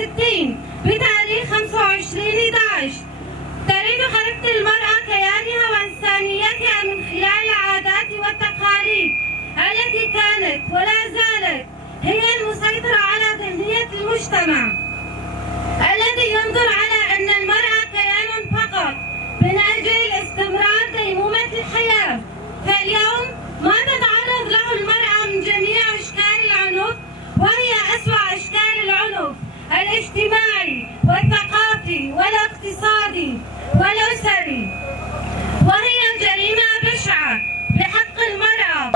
1960 بتاريخ 25/11 تريد حركة المرأة كيانها وإنسانيتها من خلال العادات والتقاليد التي كانت ولا زالت هي المسيطرة على ذهنية المجتمع الذي ينظر على أن المرأة كيان فقط من أجل استمرار ديمومة الحياة. فاليوم ما تتعرض له المرأة من جميع أشكال العنف، وهي أسوأ أشكال العنف الاجتماعي والثقافي والاقتصادي والأسري، وهي جريمة بشعة بحق المرأة.